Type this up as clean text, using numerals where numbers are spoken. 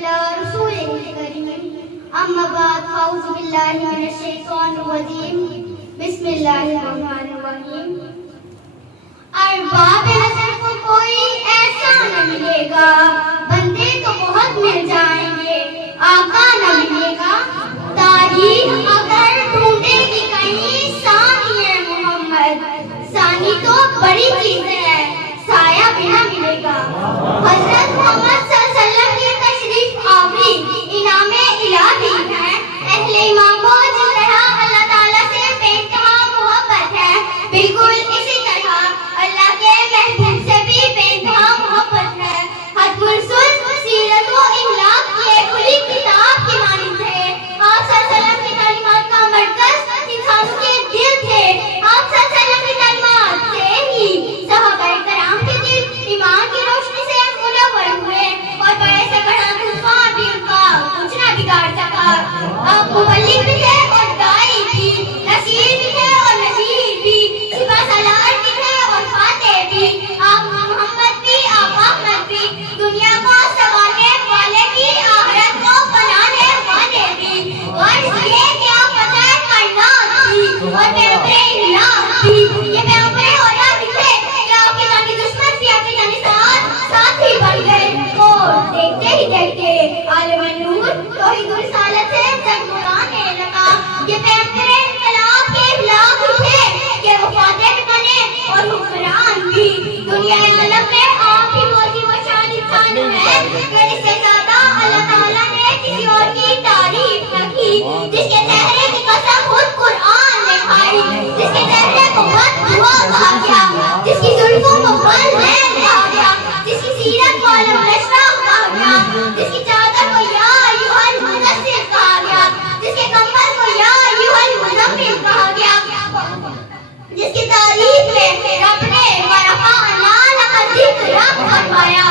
على رسوله الكريم أما بعد فأعوذ بالله من الشيطان الرجيم بسم الله الرحمن الرحيم ارباب نظر کو کوئی ایسا نہ ملے گا بندے تو بہت مل جائیں گے آقا نہ ملے گا تاریخ اگر ڈھونڈے گی کہیں ثانی محمد ثانی تو بڑی چیز ہے سایہ بھی نہ ملے گا حضرت محمد صلی اللہ علیہ وسلم کی تشریف آوری انعام الہی ہے اہل ایمان کو جس طرح اللہ تعالیٰ سے بے انتہا محبت ہے بالکل اسی طرح اللہ کے محبوب سے بھی بے انتہا محبت ہے حتم الرسل سیرت و اخلاق یہ کھلی کتاب کی مانند ہے آپ صلی اللہ علیہ وسلم کی تعلیمات کا مرکز انسانوں کے دل تھے آپ صلی اللہ علیہ وسلم کی تعلیمات سے ہی صحابہ کرام کے دل ایمان کی روشنی سے منور ہوئے اور بڑے سے بڑا طوفان بھی ان کا کچھ نہ بگاڑ سکا آپ مبلغ بھی تھے اور داعی بھی نصیر بھی تھے اور نذیر بھی سپہ سالار بھی تھے اور فاتح بھی آپ محمد بھی آپ احمد بھی دنیا کو سنوارنے والے بھی آخرت کو بنانے والے بھی اور یہ کیا پتہ ہے کائنات بھی اور پیغمبر الہ بھی یہ پیغمبر اولا بھی تھے کہ آپ کے جانی دشمن بھی آپ کے جانی ساتھی بن گئے اور دیکھتے ہی دیکھتے عالم نور توحید رسالت سے جگمگانے لگا یہ پیغمبر انقلاب کے اخلاق تھے کہ وہ فاتح بنے اور حکمران بھی دنیا عالم میں آپ ہی موتی و شان انسان ہے کہ اس سے زیادہ اللہ تعالیٰ نے کسی اور کی تعریف نہ کی جس کے چہرے کی قسم خود قرآن نے کھائی جس کے چہرے کو بد دعا کہا گیا جس کی زلفوں کو بل لین کہا گیا جس کی سیرت کو علم نشرہ کہا گیا جس کی چادر کو یا ایھا المدثر کہا گیا جس کے کمبل کو یا ایھا المزمل کہا گیا جس کی تعریف میں رب نے ورفعنا لک ذکرک فرمایا